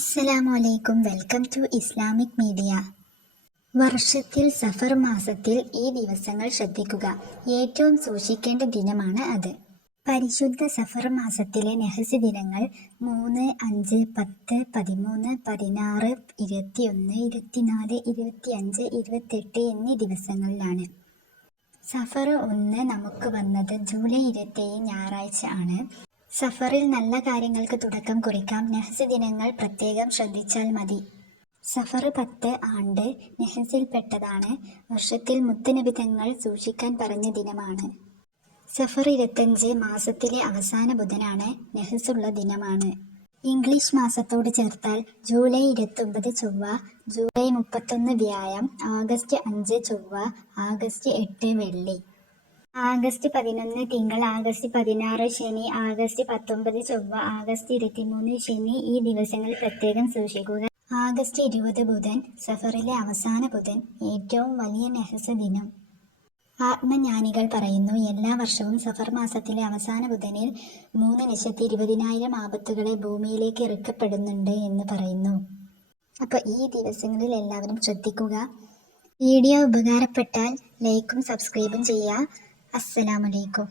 അസ്സലാമു അലൈക്കും welcome to Islamic media. വർഷത്തിൽ സഫർ മാസത്തിൽ ഈ ദിവസങ്ങൾ ശ്രദ്ധിക്കുക. ഏറ്റവും സൂക്ഷിക്കേണ്ട ദിനമാണ് അത്. പരിശുദ്ധ സഫർ മാസത്തിലെ നെഹസ് ദിനങ്ങൾ മൂന്ന് അഞ്ച് പത്ത് പതിമൂന്ന് പതിനാറ് ഇരുപത്തിയൊന്ന് ഇരുപത്തിനാല് ഇരുപത്തിയഞ്ച് ഇരുപത്തെട്ട് എന്നീ ദിവസങ്ങളിലാണ്. സഫർ ഒന്ന് നമുക്ക് വന്നത് ജൂലൈ ഇരുപത്തേഴ് ഞായറാഴ്ച ആണ്. സഫറിൽ നല്ല കാര്യങ്ങൾക്ക് തുടക്കം കുറിക്കാം. നെഹ്സ് ദിനങ്ങൾ പ്രത്യേകം ശ്രദ്ധിച്ചാൽ മതി. സഫർ പത്ത് ആണ്ട് നെഹസിൽപ്പെട്ടതാണ് വർഷത്തിൽ മുത്തനബിതങ്ങൾ സൂക്ഷിക്കാൻ പറഞ്ഞ ദിനമാണ്. സഫർ ഇരുപത്തഞ്ച് മാസത്തിലെ അവസാന ബുധനാണ് നെഹസുള്ള ദിനമാണ്. ഇംഗ്ലീഷ് മാസത്തോട് ചേർത്താൽ ജൂലൈ ഇരുപത്തൊമ്പത് ചൊവ്വ ജൂലൈ മുപ്പത്തൊന്ന് വ്യാഴം ആഗസ്റ്റ് അഞ്ച് ചൊവ്വ ആഗസ്റ്റ് എട്ട് വെള്ളി. ആഗസ്റ്റ് പതിനൊന്ന് തിങ്കൾ ആഗസ്റ്റ് പതിനാറ് ശനി ആഗസ്റ്റ് പത്തൊമ്പത് ചൊവ്വ ആഗസ്റ്റ് ഇരുപത്തിമൂന്ന് ശനി ഈ ദിവസങ്ങൾ പ്രത്യേകം സൂക്ഷിക്കുക. ആഗസ്റ്റ് ഇരുപത് ബുധൻ സഫറിലെ അവസാന ബുധൻ ഏറ്റവും വലിയ നെഹസ ദിനം. ആത്മജ്ഞാനികൾ പറയുന്നു എല്ലാ വർഷവും സഫർ മാസത്തിലെ അവസാന ബുധനിൽ മൂന്ന് ലക്ഷത്തി ഇരുപതിനായിരം ആപത്തുകളെ ഭൂമിയിലേക്ക് ഇറക്കപ്പെടുന്നുണ്ട് എന്ന് പറയുന്നു. അപ്പോൾ ഈ ദിവസങ്ങളിൽ എല്ലാവരും ശ്രദ്ധിക്കുക. വീഡിയോ ഉപകാരപ്പെട്ടാൽ ലൈക്കും സബ്സ്ക്രൈബും ചെയ്യുക. അസ്സലാമലൈക്കും